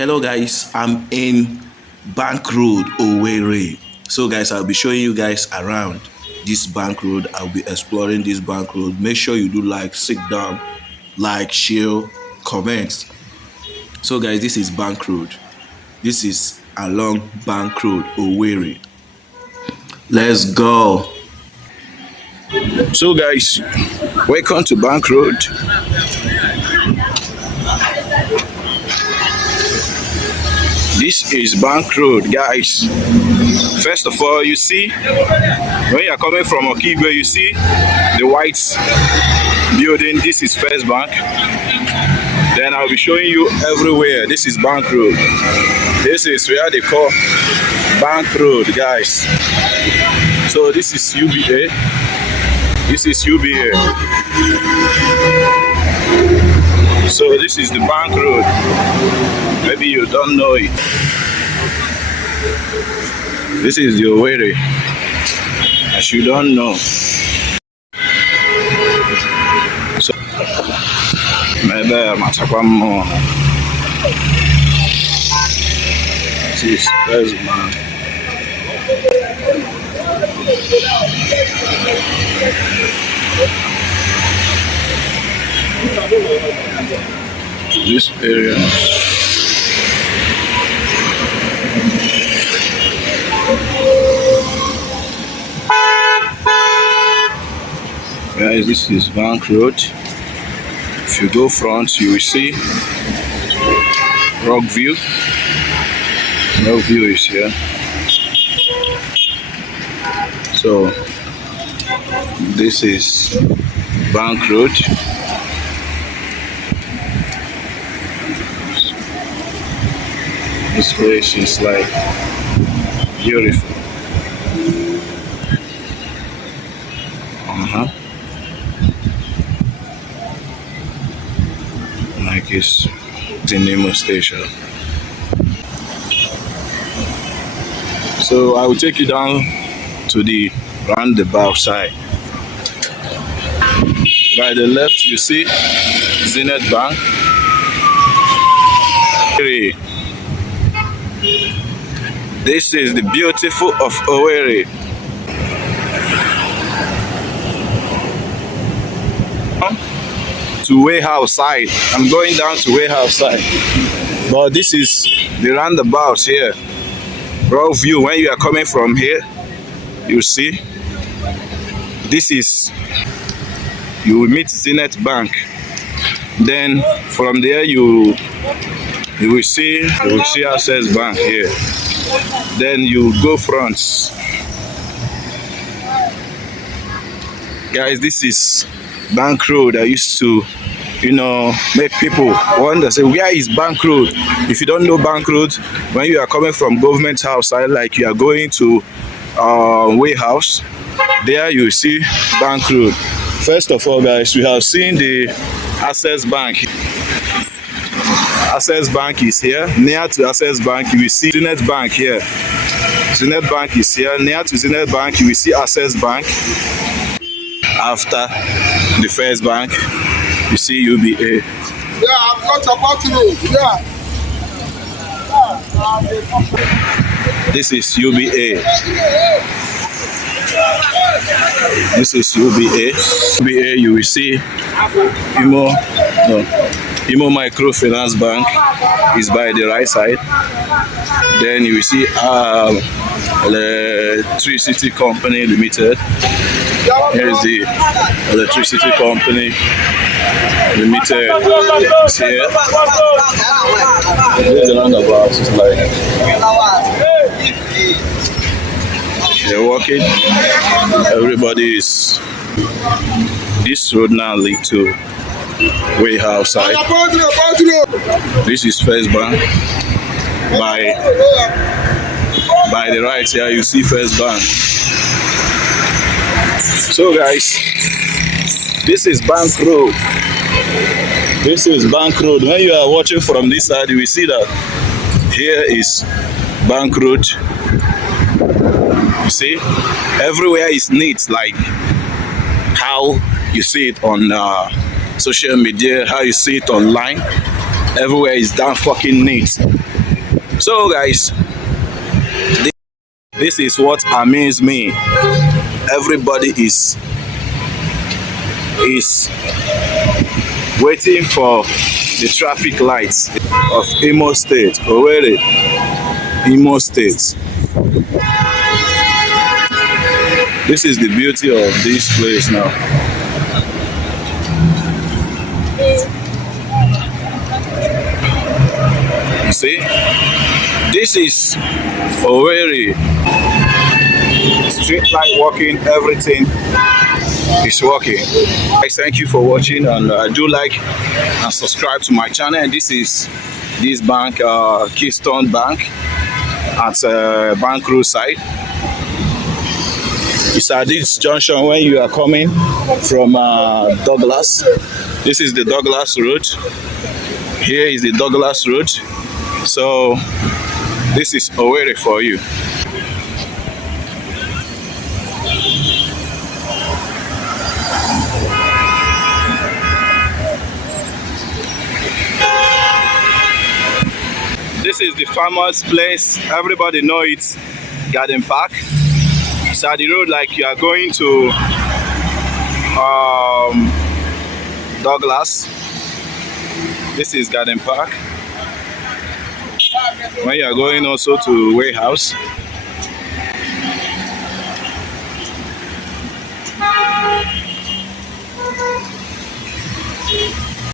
Hello guys, I'm in Bank Road, Owerri. So guys, I'll be showing you guys around this Bank Road. I'll be exploring this Bank Road. Make sure you do like, sit down, like, share, comment. So guys, this is Bank Road. This is along Bank Road, Owerri. Let's go. So guys, welcome to Bank Road. This is Bank Road, guys. First of all, you see, when you are coming from Okigwe, you see the white building. This is First Bank. Then I'll be showing you everywhere. This is Bank Road. This is where they call Bank Road, guys. So this is UBA. This is UBA. So this is the Bank Road. Maybe you don't know it. This is the Owerri. As you don't know. So maybe Matakwamo. This is First Bank. This area. Guys, this is Bank Road. If you go front, you will see Rock View. Rock View is here. So this is Bank Road. This place is like beautiful. Like it's the Nemo station. So I will take you down to the roundabout side. By the left, you see Zenith Bank. This is the beautiful of Owerri. To warehouse side. I'm going down to warehouse side. But this is the roundabout here. Raw view. When you are coming from here, you see. This is, you will meet Zenith Bank. Then from there you will see Access Bank here. Then you go front. Guys, this is Bank Road. I used to, make people wonder, say, where is Bank Road? If you don't know Bank Road, when you are coming from Government House, like you are going to warehouse, there you see Bank Road. First of all, guys, we have seen the Access Bank. Access Bank is here. Near to Access Bank, you will see Zenith Bank here. Zenith Bank is here. Near to Zenith Bank, you will see Access Bank. After the First Bank, you see UBA. Yeah, I've got about you. Yeah. This is UBA. This is UBA. UBA, you will see Imo Microfinance Bank is by the right side. Then you will see Electricity Company Limited. Here is the Electricity Company Limited. It's here. This is the roundabout. It's like they're walking. Everybody is. This road now leads to warehouse side. This is First Bank. By the right here, you see First Bank. So guys, this is Bank Road. This is Bank Road. When you are watching from this side, you will see that here is Bank Road. You see, everywhere is neat, like how you see it on social media, how you see it online. Everywhere is damn fucking neat. So guys, this is what amazed me. Everybody is waiting for the traffic lights of Imo State, Owerri, Imo State. This is the beauty of this place now. You see, this is Owerri. Street light working, everything is working. Guys, thank you for watching, and do like and subscribe to my channel. And this is this bank, Keystone Bank, at Bank Road side. It's at this junction when you are coming from Douglas. This is the Douglas Road. Here is the Douglas Road. So this is Owerri for you. This is the famous place. Everybody know it. Garden Park. It's at the road like you are going to Douglas. This is Garden Park. When you are going also to Warehouse.